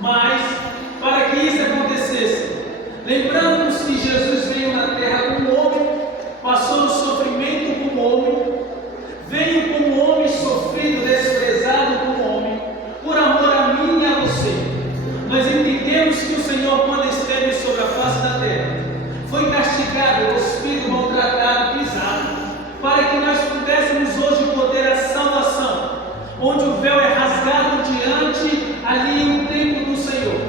Mas, para que isso acontecesse, lembrando-nos que Jesus veio na terra como homem, passou o sofrimento como homem, veio como homem sofrido, desprezado como homem, por amor a mim e a você. Nós entendemos que o Senhor, quando esteve sobre a face da terra, foi castigado, cuspido, maltratado, pisado, para que nós pudéssemos hoje poder a salvação, onde o véu é rasgado diante ali o templo do Senhor.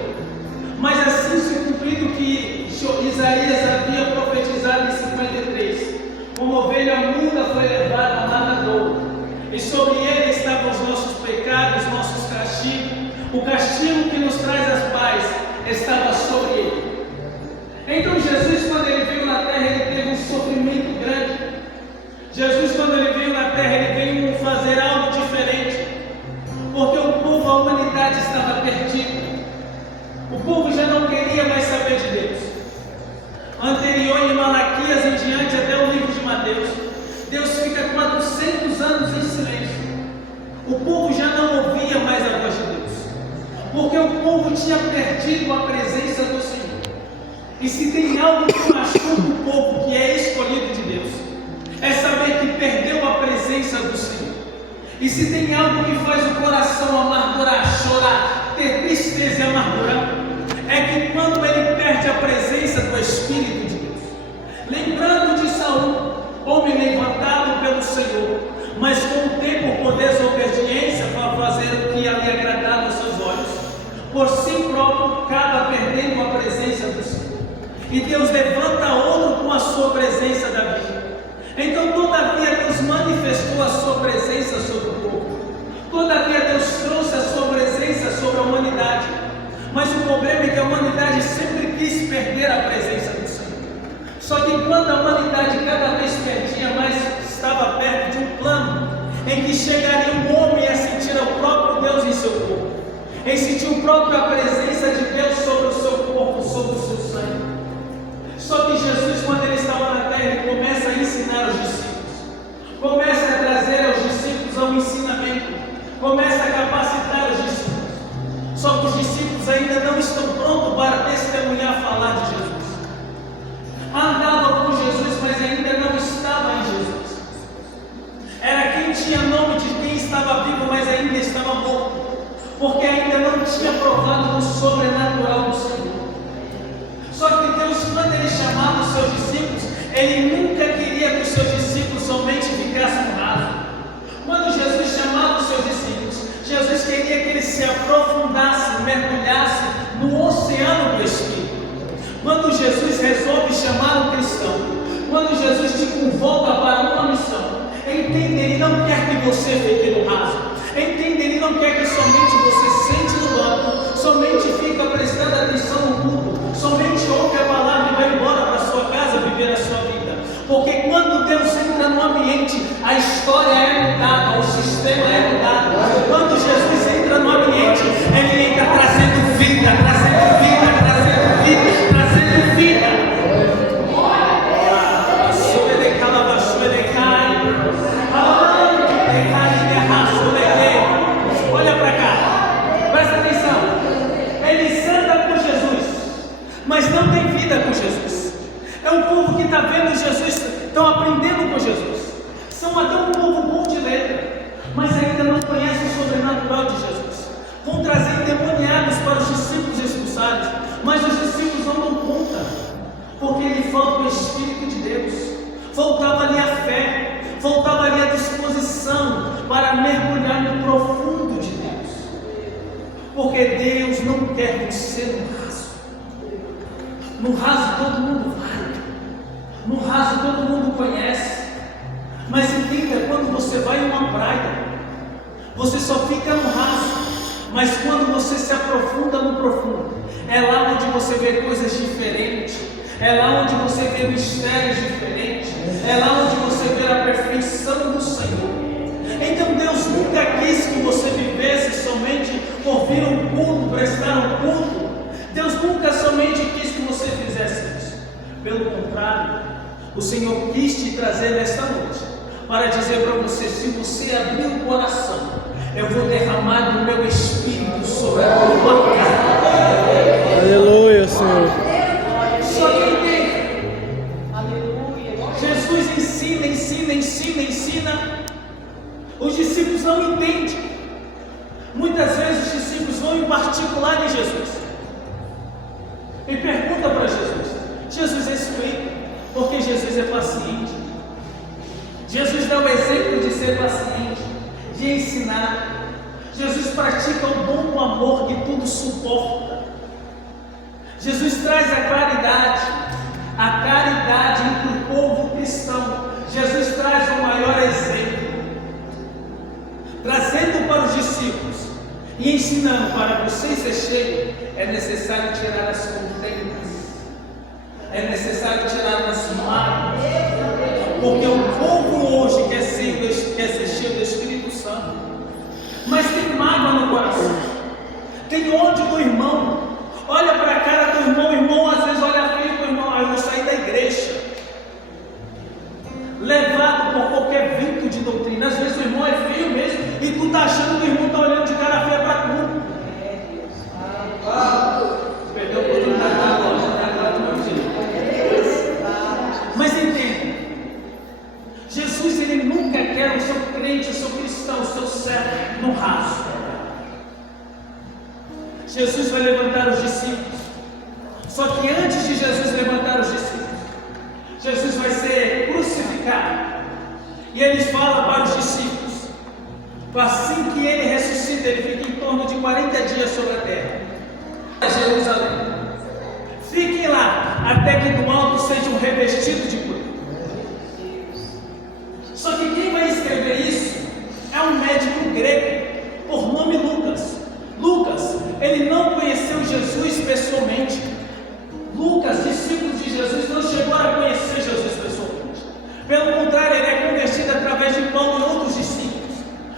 Mas assim se cumpriu que Isaías havia profetizado em 53, como ovelha muda foi levada ao matadouro, e sobre ele estavam os nossos pecados, nossos castigos. O castigo que nos traz as paz estava sobre ele. Então Jesus, quando ele veio na terra, ele teve um sofrimento grande. Jesus, quando ele veio na terra, ele veio fazer algo diferente, porque o povo, a humanidade estava perdida. O povo já não queria mais saber de Deus. Anterior, em Malaquias em diante, até o livro de Mateus, Deus fica 400 anos em silêncio. O povo já não ouvia mais a voz de Deus, porque o povo tinha perdido a presença do Senhor. E se tem algo que machuca o povo que é escolhido de Deus, é saber que perdeu a presença do Senhor. E se tem algo que faz o coração amargurar, chorar, ter tristeza e amargura, é que quando ele perde a presença do Espírito de Deus. Lembrando de Saul, homem levantado pelo Senhor, mas com o tempo por desobediência, para fazer o que lhe agradava aos seus olhos, por si próprio acaba perdendo a presença do Senhor. E Deus levanta outro com a sua presença da vida. Então, todavia, Deus manifestou a sua presença sobre o povo. Todavia, Deus trouxe a sua presença sobre a humanidade. Mas o problema é que a humanidade sempre quis perder a presença do Senhor. Só que quando a humanidade cada vez perdia mais, estava perto de um plano em que chegaria um homem a sentir o próprio Deus em seu corpo, em sentir a própria presença de Deus sobre o seu corpo, sobre o seu sangue. Só que Jesus, quando ele estava na terra, ele começa a ensinar os discípulos, começa a trazer aos discípulos ao ensinamento, começa a capacitar os discípulos. Só que os discípulos ainda não estão prontos para testemunhar, falar de Jesus. Andavam com Jesus, mas ainda não estavam em Jesus. Era quem tinha nome de quem estava vivo, mas ainda estava morto, porque ainda não tinha provado o sobrenatural do Senhor. Só que Deus, quando ele chamava os seus discípulos, ele nunca queria que os seus discípulos somente ficassem no raso. Quando Jesus chamava os seus discípulos, Jesus queria que eles se aprofundassem, mergulhassem no oceano do Espírito. Quando Jesus resolve chamar um cristão, quando Jesus te convoca para uma missão, entenda, ele não quer que você fique no raso. Entenda, ele não quer que somente você sente no banco, somente fica prestando atenção no culto, somente ouve a palavra e vai embora para sua casa viver a sua vida. Porque quando Deus entra no ambiente, a história é mudada, o sistema é mudado. Quando Jesus entra no ambiente, ele entra trazendo vida, trazendo vida, trazendo vida, trazendo vida. Olha para cá, presta atenção. Eles andam com Jesus, mas não tem vida com Jesus. É um povo que está vendo Jesus, estão aprendendo com Jesus. São até um povo bom de letra, mas ainda não conhecem o sobrenatural de Jesus. Vão trazer endemoniados para os discípulos expulsados, mas os discípulos não dão conta, porque lhe falta o Espírito de Deus. Faltava ali a fé, faltava ali a disposição para mergulhar no profundo de Deus. Porque Deus não quer você no raso. No raso todo mundo vai, no raso todo mundo conhece. Mas entenda, quando você vai em uma praia, você só fica no raso. Mas quando você se aprofunda no profundo, é lá onde você vê coisas diferentes, é lá onde você vê mistérios diferentes, é lá onde você vê a perfeição do Senhor. Então Deus nunca quis que você vivesse somente ouvir um culto, prestar um culto. Deus nunca somente quis que você fizesse isso. Pelo contrário, o Senhor quis te trazer nesta noite para dizer para você: se você abrir o coração, eu vou derramar do meu Espírito sobre a tua casa. sonho particular em Jesus. E pergunta para Jesus. Jesus explica, porque Jesus é paciente. Jesus dá o exemplo de ser paciente, de ensinar. Jesus pratica o bom amor que tudo suporta. Jesus traz a caridade entre o povo cristão. Jesus traz o maior exemplo, trazendo para os discípulos e ensinando: para vocês ser cheios, é necessário tirar as contendas, é necessário tirar as mágoas, porque o povo hoje quer ser cheio do Espírito Santo, mas tem mágoa no coração, tem ódio do irmão, olha para a cara do irmão, o irmão às vezes olha feio para o irmão: eu vou sair da igreja, levado por qualquer vento de doutrina. Às vezes o irmão é feio mesmo, e tu está achando que o irmão está olhando de cara feia para tu. Perdeu o controle da água, mas entenda, Jesus ele nunca quer o seu crente, o seu cristão, o seu servo no raso. Jesus vai levantar os discípulos, só que antes de Jesus levantar os discípulos, Jesus vai ser crucificado, e eles falam para os discípulos, assim que ele ressuscita, ele fica em torno de 40 dias sobre a terra, a Jerusalém. Fiquem lá, até que do alto sejam revestidos de glória. Só que quem vai escrever isso é um médico grego, por nome Lucas. Lucas, ele não conheceu Jesus pessoalmente. Lucas, discípulo de Jesus, não chegou a conhecer Jesus pessoalmente. Pelo contrário, ele é convertido através de Paulo e outros discípulos.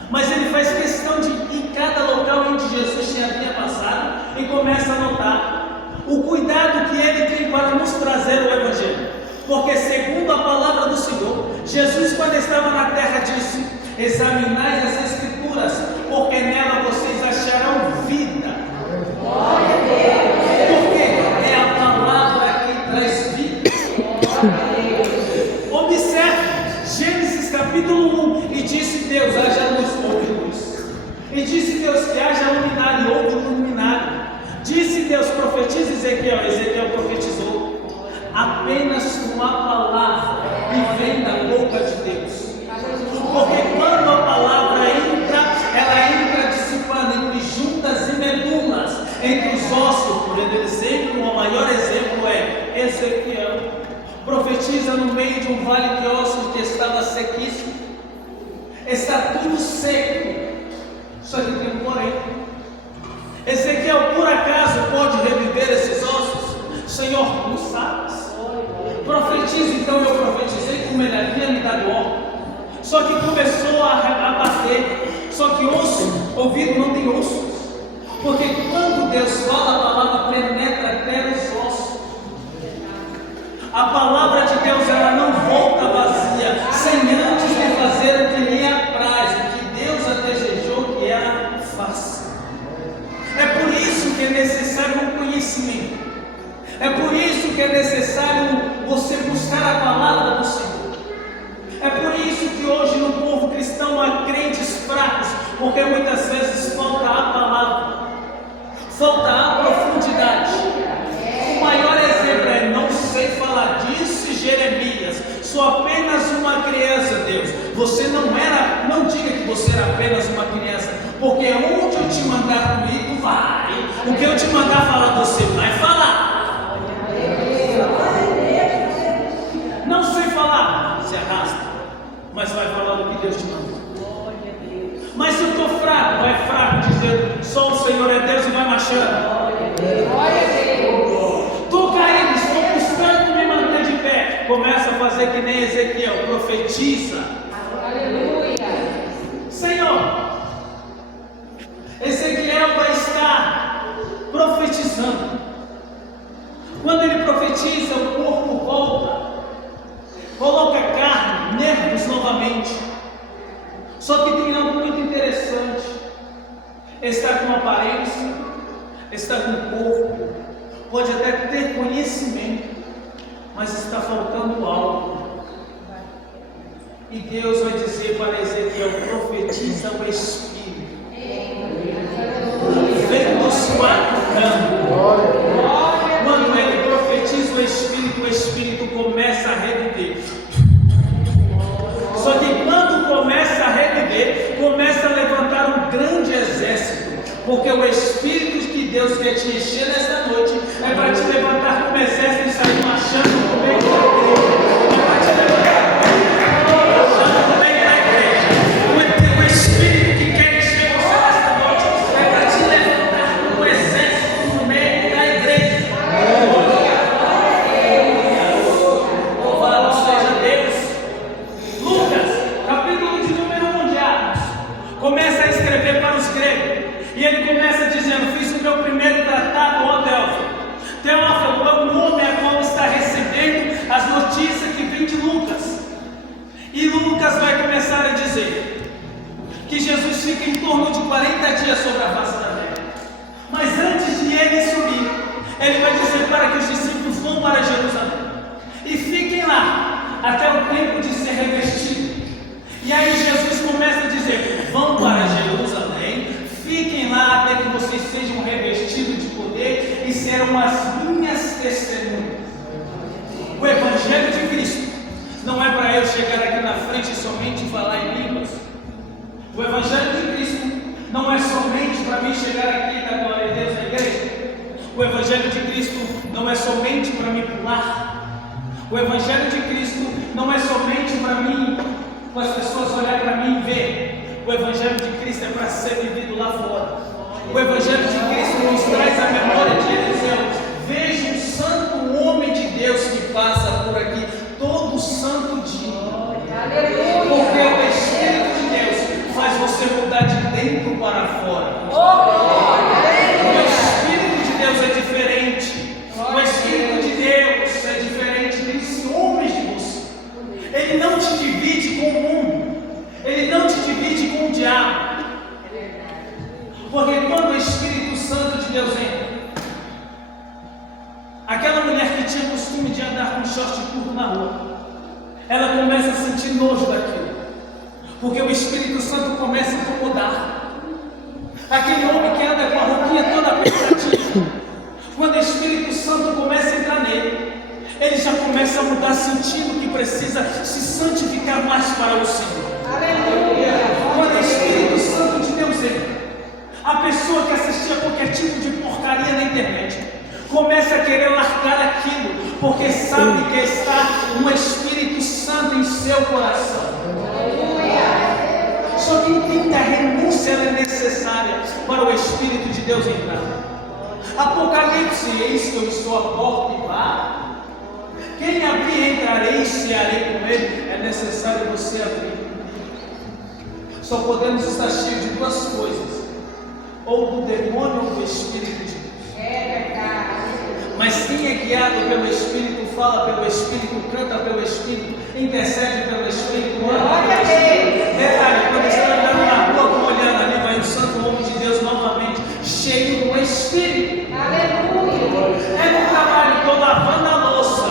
Mas ele faz questão de ir em cada local onde Jesus já havia passado e começa a notar o cuidado que ele tem para nos trazer o Evangelho. Porque segundo a palavra do Senhor, Jesus, quando estava na terra, disse: examinai as Escrituras, porque nela vocês acharão vida. Glória a Deus. Porque é a palavra que traz vida. Observe Gênesis capítulo 1. E disse Deus: haja luz, houve luz. E disse Deus que haja luminário, houve luminário. Disse Deus: profetiza Ezequiel. Ezequiel profetizou. Apenas com a palavra que vem da boca de Deus. Porque quando a palavra entra, ela entra dissipando entre juntas e medulas, entre os ossos. Por exemplo, o maior exemplo é Ezequiel. Profetiza no meio de um vale de ossos que estava sequíssimo. Está tudo seco. Só que tem um porém. Ezequiel, por acaso, pode reviver esses ossos? Senhor, tu sabes. Profetiza. Então eu profetizei como ele havia me dado ordem. Só que começou a bater. Só que ouvido não tem ossos. Porque quando Deus fala, a palavra penetra até os ossos. A palavra de Deus, ela não volta vazia, sem antes de fazer o que lhe apraz, o que Deus a desejou que ela faça. É por isso que é necessário um conhecimento. É por isso que é necessário você buscar a palavra do Senhor. É por isso que hoje no povo cristão há crentes fracos, porque muitas vezes falta a palavra, falta a profundidade. O maior exemplo é: não sei falar, disse Jeremias, sou apenas uma criança, Deus. Você não diga que você era apenas uma criança, porque onde eu te mandar comigo, tu vai. O que eu te mandar falar, você vai falar. Não sei falar, se arrasta, mas vai falar o que Deus te mandou. Mas se eu estou fraco, vai fraco, dizendo só o Senhor é Deus, e vai marchando. Estou caído, estou buscando me manter de pé. Começa a fazer que nem Ezequiel, profetiza. Aleluia. Senhor, Ezequiel vai estar profetizando. Quando ele profetiza, o corpo volta, coloca carne, nervos novamente. Só que tem algo muito interessante: está com aparência, está com corpo, pode até ter conhecimento, mas está faltando algo. E Deus vai dizer para Ezequiel: profetiza o Espírito. Vem do Espírito de Deus quer te encher nesta noite, é para te levantar como exército e sair marchando no meio da igreja. É para te levantar marchando no meio da igreja. O Espírito que quer encher você nesta noite é para te levantar como exército no meio da igreja. Louvado seja Deus. Lucas, capítulo de número 1 de Atos, começa a escrever para os gregos. E ele começa dizendo: fiz o meu primeiro tratado, ó Teófilo. Teófilo é o nome a qual está recebendo as notícias que vêm de Lucas. E Lucas vai começar a dizer que Jesus fica em torno de 40 dias sobre a face da terra. Mas antes de ele subir, ele vai dizer para que os discípulos vão para Jerusalém e fiquem lá até o tempo de ser revestido. E aí Jesus começa a dizer: vão para Jerusalém, fiquem lá até que vocês sejam revestidos de poder e serão as minhas testemunhas. O Evangelho de Cristo não é para eu chegar aqui na frente e somente falar em línguas. O Evangelho de Cristo não é somente para mim chegar aqui e dar glória a Deus na igreja. O Evangelho de Cristo não é somente para mim pular. O Evangelho de Cristo não é somente para mim, para as pessoas olharem para mim e ver. O Evangelho de Cristo é para ser vivido lá fora. O Evangelho de Cristo nos traz a memória de Eliseu. Veja um santo homem de Deus que passa por aqui todo santo dia. Porque o Espírito de Deus faz você mudar de dentro para fora. O Espírito de Deus é diferente. O Espírito de Deus é diferente desse homem de você. Ele não te divide com o mundo. Ele não te divide com o diabo. Porque quando o Espírito Santo de Deus entra, aquela mulher que tinha costume de andar com short curto na rua, ela começa a sentir nojo daquilo. Porque o Espírito Santo começa a incomodar. Aquele homem que anda com a roupinha toda apertadinha, quando o Espírito Santo começa a entrar nele, ele já começa a mudar sentido que precisa se santificar mais para o Senhor. Quando o Espírito Santo de Deus entra, a pessoa que assistia qualquer tipo de porcaria na internet começa a querer largar aquilo, porque sabe que está um Espírito Santo em seu coração. Só que entenda, a renúncia é necessária para o Espírito de Deus entrar. Apocalipse, eis que eu estou à porta e bato. Quem abrir, entrarei e cearei com ele. É necessário você abrir. Só podemos estar cheios de duas coisas: ou do demônio ou do Espírito de Deus. Mas quem é guiado pelo Espírito, fala pelo Espírito, canta pelo Espírito, intercede pelo Espírito, ora pelo Espírito. Detalhe, quando está andando na rua, como olhando ali, vai o santo homem de Deus novamente, cheio do Espírito. Aleluia. É no trabalho, estou lavando a louça.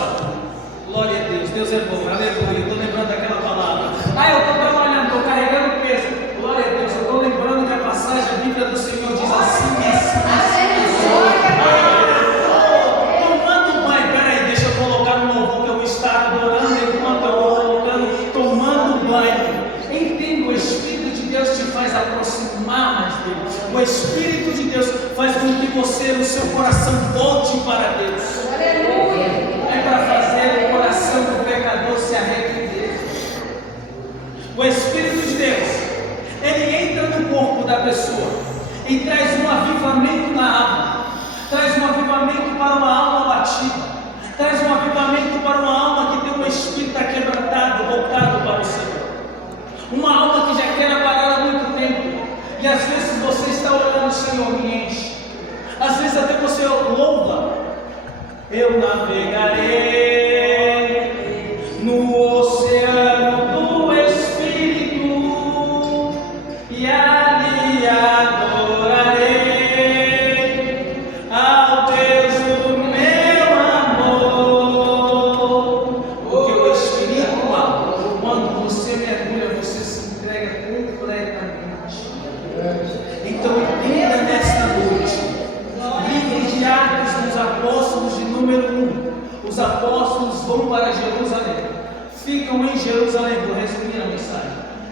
Glória a Deus, Deus é bom, aleluia. Estou lembrando daquela palavra. Eu estou trabalhando, estou carregando peso. Glória a Deus, eu estou lembrando que a passagem, a Bíblia do Senhor diz assim. Tomando banho, peraí, deixa eu colocar no louvor que eu estou adorando enquanto eu vou colocando, tomando banho. Entenda, o Espírito de Deus te faz aproximar mais dele. O Espírito de Deus faz com que você, o seu coração, volte para Deus. Aleluia. É para fazer o coração do pecador se arrepender. O Espírito de Deus, ele entra no corpo da pessoa e traz um avivamento na alma, traz um avivamento para uma alma batida, traz um avivamento para uma alma que tem um espírito aquebrantado, voltado para o Senhor, uma alma que já quer parar há muito tempo. E às vezes você está olhando, o Senhor me enche. Às vezes até você louva. Eu navegarei no oceano do Espírito e ali adorarei ao Deus do meu amor. Porque o espiritual, quando você mergulha, você se entrega completamente. Então entenda nesta noite, livro de Atos dos Apóstolos de número 1, os apóstolos vão para Jerusalém, ficam em Jerusalém, vou resumir a mensagem,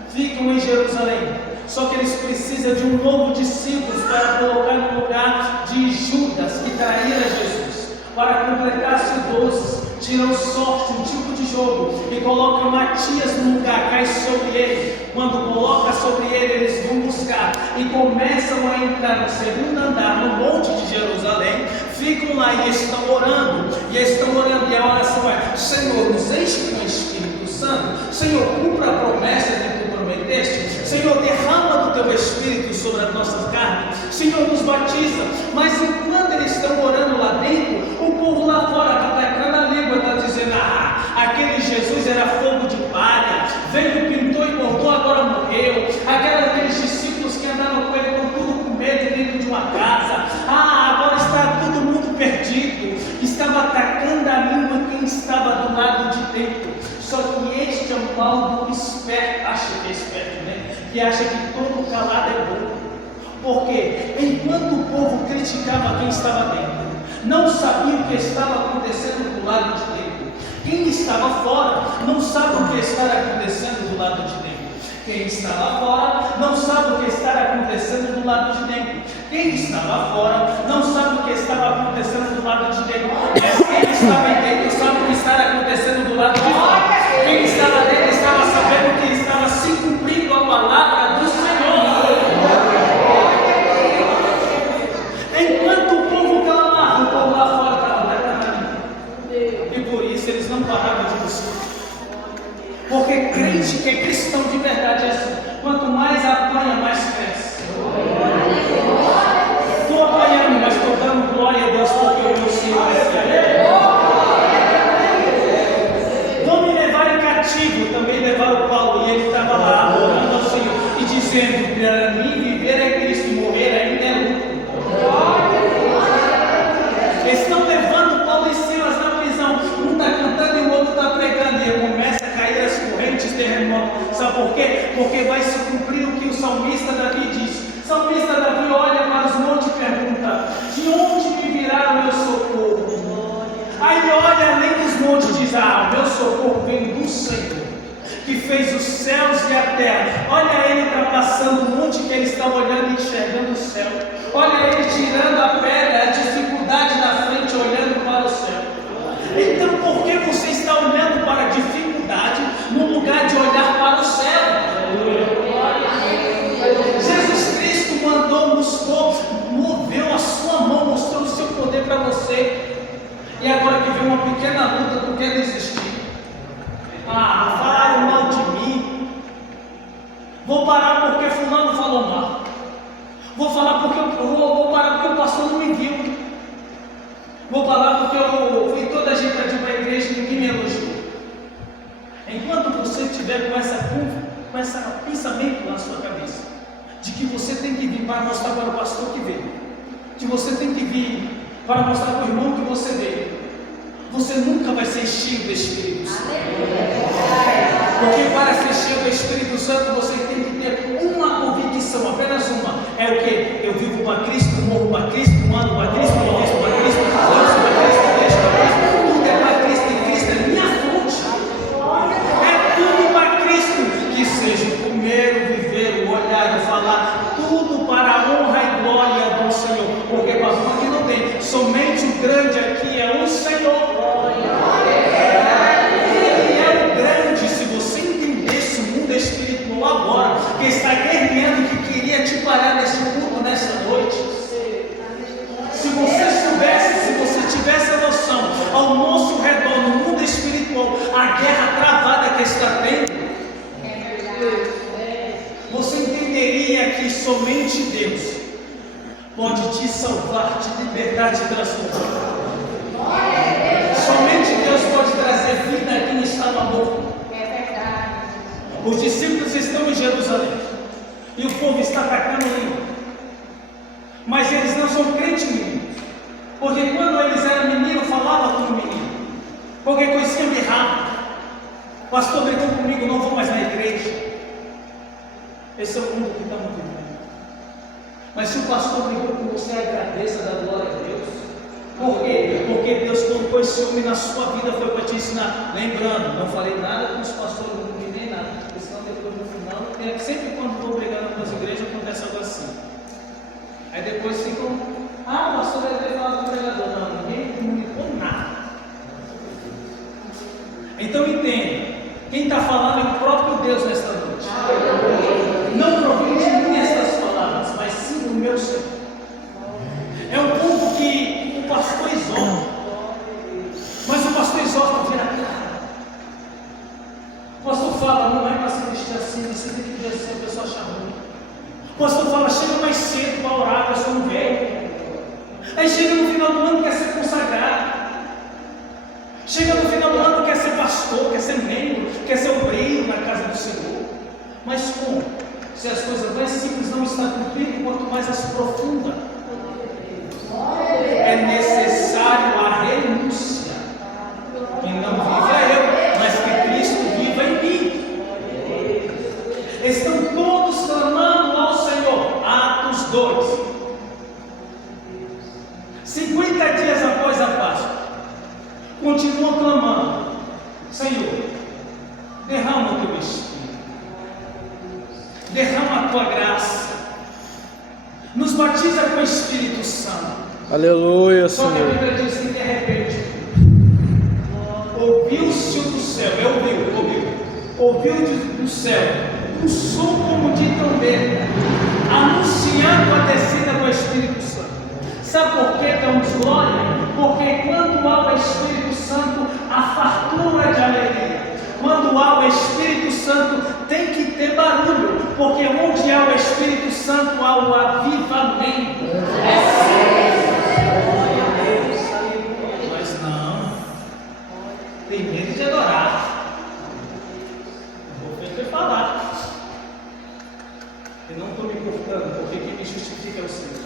ficam em Jerusalém, Só que eles precisam de um novo discípulo para colocar no lugar de Judas, que traíra Jesus. Para completar-se o 12, tiram sorte, um tipo de jogo, e coloca Matias no lugar, cai sobre ele. Quando coloca sobre ele, eles vão buscar e começam a entrar no segundo andar, no monte de Jerusalém. Ficam lá e estão orando, e a oração é: Senhor, nos enche com o Espírito Santo. Senhor, cumpra a promessa que tu prometeste. Senhor, derrama do teu Espírito sobre a nossa carne. Senhor, nos batiza. Mas enquanto eles estão orando lá dentro, o povo lá fora está tacando a língua, está dizendo: aquele Jesus era fogo de palha, veio, pintou e bordou, agora morreu. Aqueles discípulos que andavam com ele com tudo com medo dentro de uma casa, agora está todo mundo perdido. Estava atacando a língua quem estava do lado de dentro. Só que este é o mal do esperto, acha que é esperto, né? Que acha que todo calado é bom. Porque enquanto o povo criticava quem estava dentro, não sabia o que estava acontecendo do lado de dentro. Quem estava fora não sabe o que está acontecendo do lado de dentro. Quem estava fora não sabe o que está acontecendo do lado de dentro. Quem estava fora não sabe o que estava acontecendo do lado de dentro. Mas quem estava dentro sabe o que está acontecendo do lado de fora. Quem estava dentro estava sabendo que estava se cumprindo a palavra do Senhor. Enquanto o povo clamava, o povo lá fora estava declarando. E por isso eles não paravam de buscar. Porque crente que é cristão de verdade é assim: quanto mais apanha, mais cresce. Estou apanhando, mas estou dando glória a Deus porque o meu Senhor é fiel. Vão me levar em cativo, também levaram Paulo, e ele estava lá orando ao Senhor e dizendo: para mim viver é Cristo, morrer ainda é lucro. Eles estão levando Paulo e Silas na prisão, um está cantando e o outro está pregando, e começa a cair as correntes, terremoto. Sabe por quê? Porque vai se cumprir o que o salmista Davi diz. O salmista Davi olha para os montes e pergunta: de onde me virá o meu socorro? Aí olha além dos montes e diz: o meu socorro vem do Senhor, que fez os céus e a terra. Olha ele ultrapassando o monte que ele estava olhando e enxergando o céu. Olha ele tirando a pedra, a dificuldade na frente, olhando para o céu. Então por que você está olhando para a dificuldade no lugar de olhar para o céu? Jesus Cristo mandou, buscou, moveu a sua mão, mostrou o seu poder para você. E agora que vem uma pequena luta, tu quer desistir? Falaram mal de mim. Vou parar porque fulano falou mal. Vou parar porque o pastor não me viu. Vou parar porque eu fui toda a gente de uma igreja e ninguém me elogiou. Enquanto você estiver com esse pensamento na sua cabeça, de que você tem que vir para mostrar para o pastor que veio, que você tem que vir para mostrar para o irmão que você veio, você nunca vai ser cheio do Espírito Santo. Porque para ser cheio do Espírito Santo, você tem que ter uma convicção, apenas uma. É o que? Eu vivo para Cristo, morro para Cristo, ando para Cristo, vivo para Cristo, danço para Cristo, deixo para Cristo, tudo é para Cristo e Cristo é minha fonte. É tudo para Cristo, que seja o comer, o viver, o olhar, o falar, tudo para a honra e glória do Senhor. Porque pastor aqui não tem, somente o grande aqui é o Senhor. Agora, que está guerreando e que queria te parar nesse culto nessa noite. Se você soubesse, se você tivesse a noção, ao nosso redor, no mundo espiritual, a guerra travada que está tendo, você entenderia que somente Deus pode te salvar, te libertar, te transformar. Somente Deus pode trazer vida a quem está no amor. Os discípulos estão em Jerusalém e o povo está atacando ele, mas eles não são crentes meninos, porque quando eles eram meninos, falavam como menino, qualquer coisinha me errava. O pastor brigou comigo, não vou mais na igreja. Esse é o mundo que estamos vivendo. Mas se o pastor brigou com você, agradeça, da glória a Deus. Por quê? Porque Deus colocou esse homem na sua vida, foi para te ensinar. Lembrando, não falei nada com os pastores, não me nem nada. Depois no final, sempre quando vou pregar nas igrejas, Aí depois ficam, o pastor vai ter falado com o pregador. Não, ninguém comunicou nada. Então entenda, quem está falando é o próprio Deus nesta noite. Não provém de mim estas palavras, mas sim do meu Senhor. É um povo que o pastor exorta, mas o pastor exorta vira a cara. O pastor fala, não é para se vestir assim, você tem que vestir assim, a pessoa acha ruim. O pastor fala, chega mais cedo para orar, a pessoa não vem. Aí chega no final do ano, quer ser consagrado. Chega no final do ano, quer ser pastor, quer ser membro, quer ser obreiro na casa do Senhor. Mas como? Se as coisas mais simples não estão cumpridas, quanto mais as profundas. É necessário a renúncia. Que não viva eu, mas que Cristo viva em mim. Estão todos clamando ao Senhor. Atos 2. 50 dias após a Páscoa, continuam clamando: Senhor, derrama o teu Espírito, derrama a tua graça, nos batiza com o Espírito Santo. Aleluia, Só que a Senhor. Bíblia diz que de repente ouviu-se do céu, ouviu do céu um som como de trombeta, anunciando a descida do Espírito Santo. Sabe por que damos glória? Porque quando há o Espírito Santo, há fartura de alegria. Quando há o Espírito Santo, tem que ter barulho, porque onde há o Espírito Santo, há o avivamento. Mas não, tem medo de adorar. Vou ter que falar. Eu não estou me cortando, porque quem me justifica é o Senhor.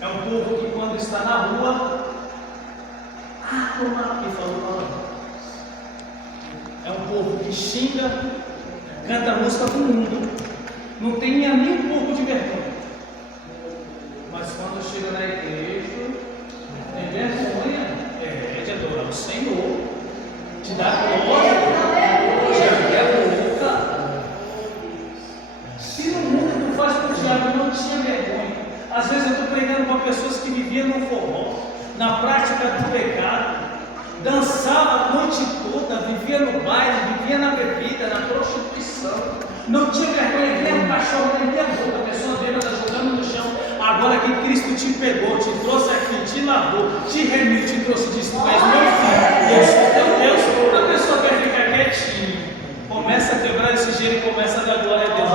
É um povo que quando está na rua, e falou palavra. É um povo que xinga, canta música para o mundo, não tem nem um pouco de vergonha. Mas quando chega na igreja, tem vergonha, de adorar o Senhor, de dar glória, de abrir a boca. Se no mundo tu faz para o diabo não tinha vergonha. Às vezes eu estou pregando para pessoas que viviam no forró, na prática do pecado, dançava a noite toda, vivia no baile, vivia na bebida, na prostituição, não tinha vergonha, via um cachorro dentro da boca, a pessoa bêbada jogando no chão. Agora que Cristo te pegou, te trouxe aqui, te lavou, te remiu, te trouxe e disse: tu és meu filho, eu sou teu Deus. A pessoa quer ficar quietinha, começa a quebrar esse gelo e começa a dar glória a Deus.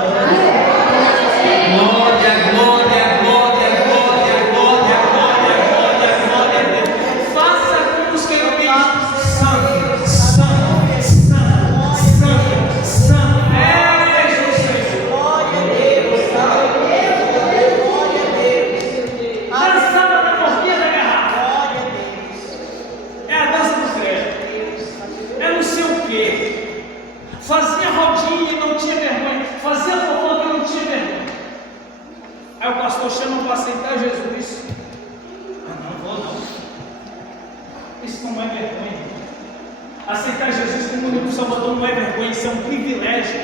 Glória, glória, glória, glória, glória, glória, glória, glória a Deus. Faça como os querubins: santo, santo, santo, santo, santo. É Jesus. Glória a Deus. Glória a Deus. Dançava na porquinha da garrafa. Glória a Deus. É a dança do credo. É não sei o quê. Fazia rodinha e não tinha vergonha. Fazia fofoca e não tinha vergonha. Aí o pastor chama para aceitar Jesus. Não vou não. Isso não é vergonha. Aceitar Jesus como único Salvador não é vergonha, isso é um privilégio.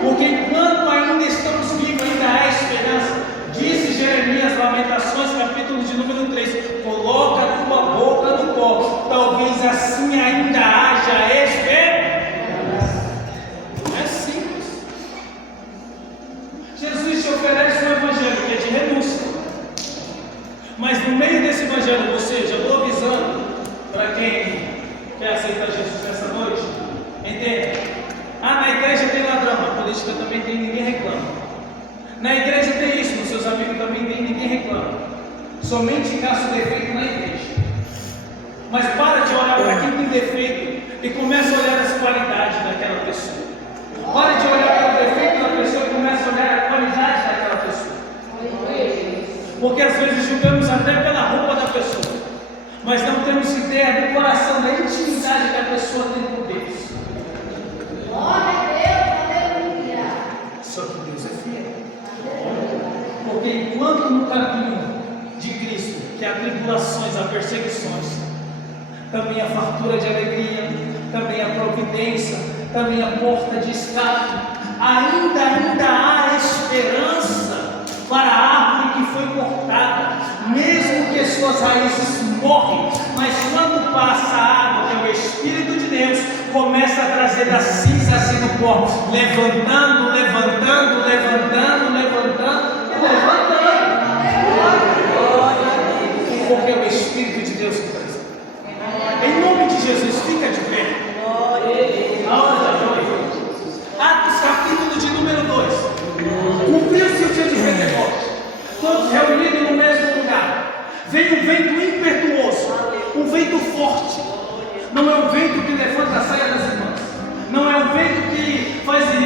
Porque enquanto ainda estamos vivos, ainda há esperança. Disse Jeremias, Lamentações, capítulo de número 3: coloca a tua boca no pó, talvez assim ainda haja esperança. É simples. Jesus te oferece um evangelho que é de renúncia. Mas no meio desse evangelho, ou seja, eu estou avisando para quem quer aceitar Jesus nessa noite, entenda: na igreja tem ladrão, na política também tem, ninguém reclama. Na igreja tem isso, nos seus amigos também tem, ninguém reclama. Somente caça o defeito na igreja. Mas para de olhar para quem tem defeito e começa a olhar as qualidades daquela pessoa. Para de olhar para o defeito da pessoa e começa a olhar a qualidade daquela pessoa. Porque às vezes julgamos até pela roupa da pessoa, mas não temos ideia do coração, da intimidade que a pessoa tem com Deus. Glória a Deus, aleluia. Só que Deus é fiel. Porque enquanto no caminho de Cristo, que há tribulações, há perseguições, também a fartura de alegria, também a providência, também a porta de escape, ainda há esperança para a árvore que foi cortada, mesmo que suas raízes morrem, mas quando passa a água, que é o Espírito de Deus, começa a trazer da cinza assim no pó, levantando, levantando, levantando, levantando e levantando. Porque é o Espírito de Deus que traz. Em nome de Jesus, fica de pé. A hora da noite. Atos capítulo de número 2. Cumpriu-se o dia de Pentecostes, todos reunidos no mesmo lugar. Veio um vento impetuoso, um vento forte. Não é um vento que levanta a saia das irmãs, não é um vento que faz o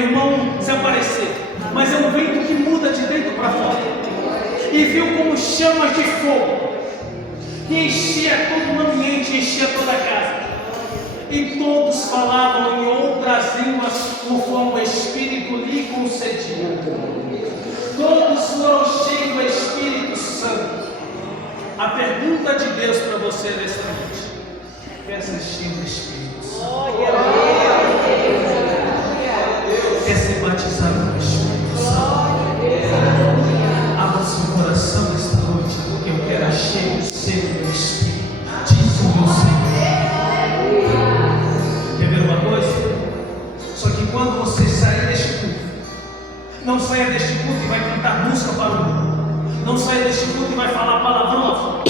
irmão desaparecer, mas é um vento que muda de dentro para fora. E viu como chamas de fogo que enchia todo o ambiente, enchia toda a casa. E todos falavam em outras línguas, conforme o Espírito lhe concedia. Todos foram cheios do Espírito Santo. A pergunta de Deus para você nesta noite: quer ser cheio do Espírito Santo? Quer ser batizado no Espírito Santo? Abra seu coração nesta noite, porque eu quero cheio do Espírito. Diz o meu Senhor. Quer ver uma coisa? Só que quando você sair deste culto, não saia deste culto e vai cantar música para o mundo. Não saia deste culto e vai falar palavrão lá fora.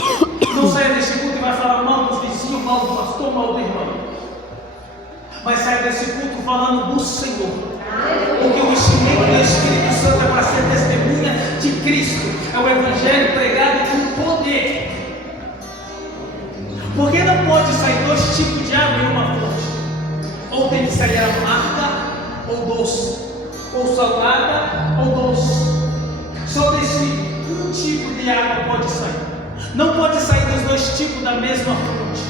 Não saia deste culto e vai falar mal dos vizinhos, mal do pastor, mal do irmão. Mas saia desse culto falando do Senhor. Porque o enchimento do Espírito Santo é para ser testemunha de Cristo. É o Evangelho pregado com poder. Porque não pode sair dois tipos de água em uma fonte. Ou tem que sair amarga ou doce, ou salgada ou doce. Só desse um tipo de água pode sair. Não pode sair dos dois tipos da mesma fonte.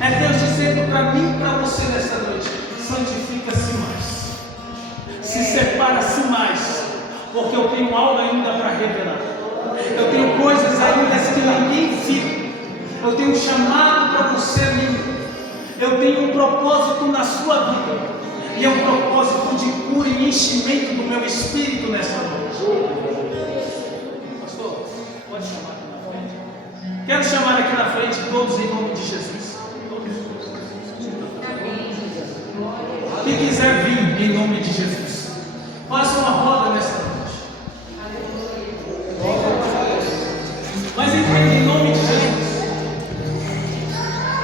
É Deus dizendo para mim e para você nessa noite: santifica-se mais, se separa-se mais, porque eu tenho algo ainda para revelar. Eu tenho coisas ainda que ninguém viu. Eu tenho um chamado para você, amigo. Eu tenho um propósito na sua vida. E é um propósito de cura e enchimento do meu espírito nessa noite. Pastor, pode chamar aqui na frente. Quero chamar aqui na frente todos em nome de Jesus. Quem quiser vir em nome de Jesus, faça uma roda nessa noite. Mas entenda em nome de Jesus.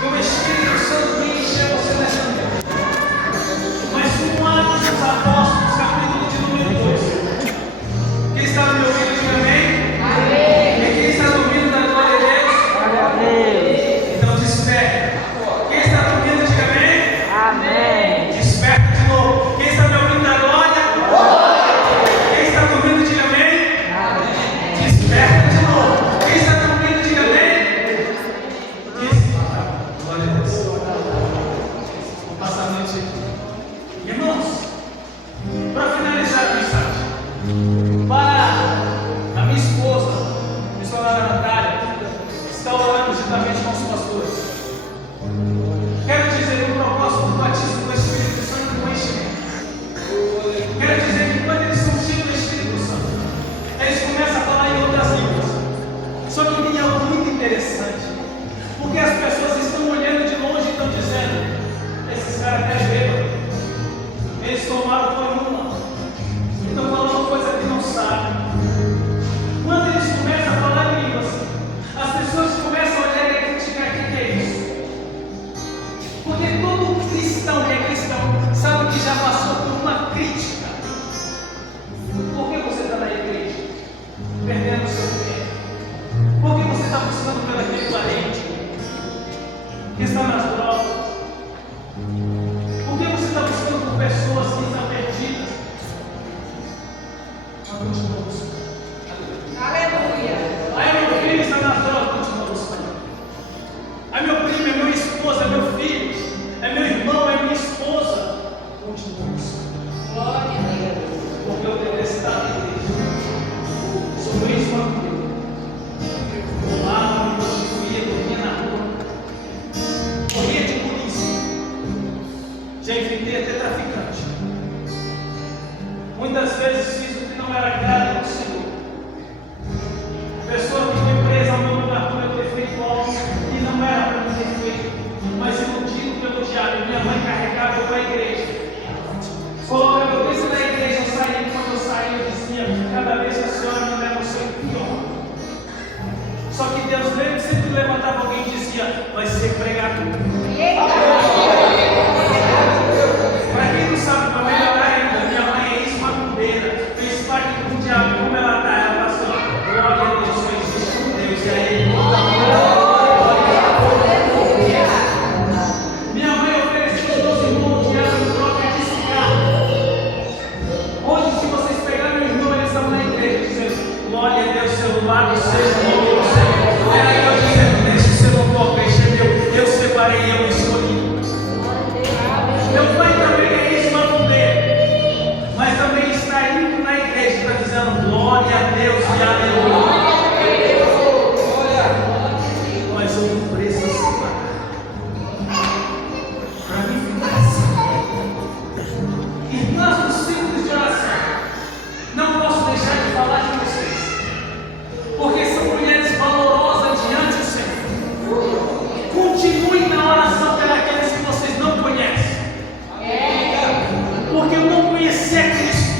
Que o Espírito Santo vem encher você nessa noite. Mas um Atos dos Apóstolos, capítulo de número 2. Quem está me ouvindo, diga amém? Amém. E quem está me ouvindo, da glória a Deus? Amém. Então desperta. Quem está me ouvindo, diga amém? Amém. Desperta de novo. Quem está me ouvindo, da glória? Quem está me ouvindo, diga amém? Amém. Desperta de novo. Quem está me ouvindo, diga amém? Glória a Deus. Vou passar a noite aqui. Irmãos, para finalizar a mensagem, para a minha esposa, a missionária Natália, que está orando juntamente com os pastores, quero dizer o propósito do batismo do Espírito Santo com enchimento. Quero dizer que quando eles são cheios do Espírito Santo, eles começam a falar em outras línguas. Só que tem algo muito interessante, porque as pessoas estão olhando de longe e estão dizendo: esses caras até bêbados, eles tomaram foi uma, estão falando coisa que não sabem. Quando eles começam a falar em línguas, as pessoas começam a olhar e a criticar: o que é isso? Porque todo cristão que é cristão sabe que já passou por uma crítica. Por que você está na igreja? Perdendo o seu tempo. Por que você está buscando pela igreja? Glória a Deus, seu louvado seja o nome do Senhor. É aí eu digo, deixa o seu louvor, deixa meu. Eu separei, eu escolhi. Meu pai também é isso, mas também está indo na igreja, está dizendo glória a Deus e aleluia. Mas houve um preço a se pagar. Para mim ficar assim. Irmãs dos ciclos de oração, não posso deixar de falar de vocês, porque são mulheres valorosas diante do Senhor. Continuem na oração pelas que vocês não conhecem. Porque eu não conhecia Cristo.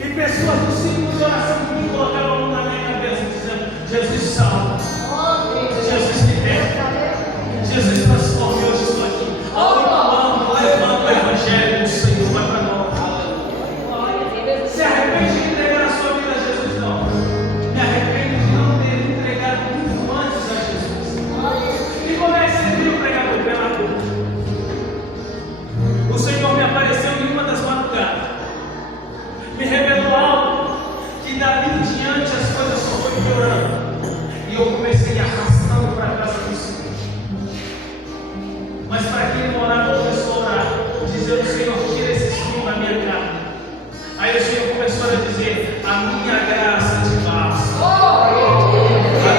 E pessoas do ciclo de oração que me colocaram a mão na minha cabeça, dizendo: Jesus salva, Jesus liberta, Jesus transforma. E hoje estou aqui. Alto, levando o Evangelho do Senhor, vai para nós. Se arrepende de entregar a sua vida a Jesus? Não. Me arrependo de não ter entregado muito antes a Jesus. E como é que você viu o pregador pela boca? O Senhor me apareceu em uma das madrugadas, me revelou algo que dali em diante as coisas só foram piorando, e eu comecei arrastando para a casa do Senhor. Mas para quem morava, começou a orar, dizendo: Senhor, tira esse espinho da minha carne. Aí o Senhor começou a dizer: a minha graça te basta, a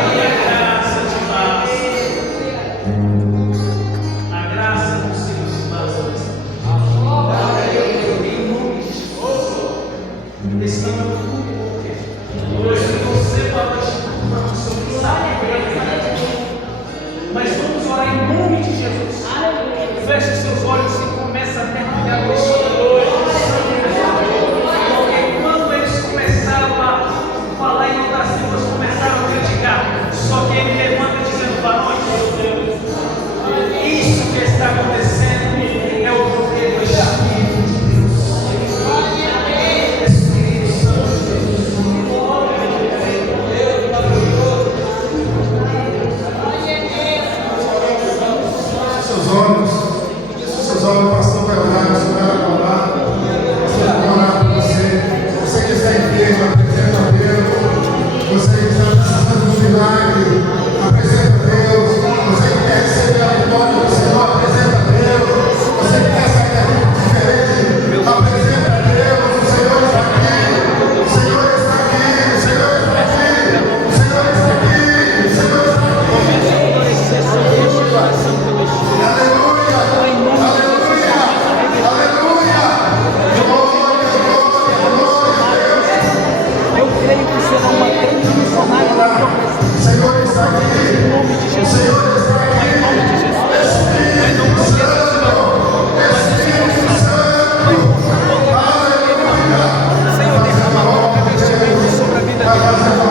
minha graça te basta. A graça do Senhor te basta. Em nome de Jesus, estamos no culto. Hoje você para o Senhor sabe, mas vamos orar em nome de Jesus. Feche seus olhos e começa a mergulhar no Senhor. Porque quando eles começaram a falar em outras línguas, começaram a criticar. Só que ele levanta dizendo: varões, isso que está acontecendo é o poder do Espírito de Deus. Espírito Santo de Deus. Seus olhos, pastor vai orar, o senhor vai orar, pastor vai orar por você. Você que está enfermo, apresenta a Deus. Você que está precisando de um milagre, apresenta a Deus. Você que quer receber a vitória do Senhor, apresenta a Deus. Você que quer sair daqui diferente, apresenta a Deus. O Senhor está aqui, o Senhor está aqui, o Senhor está aqui, o Senhor está aqui, o Senhor está aqui. Aleluia, aleluia, aleluia. Eu creio que será uma grande missionária da promessa. O Senhor está aqui. Em nome de Jesus. O Senhor está aqui. Em nome de Jesus. Espírito Santo. Aleluia. Senhor, derrama agora o revestimento sobre a vida dele.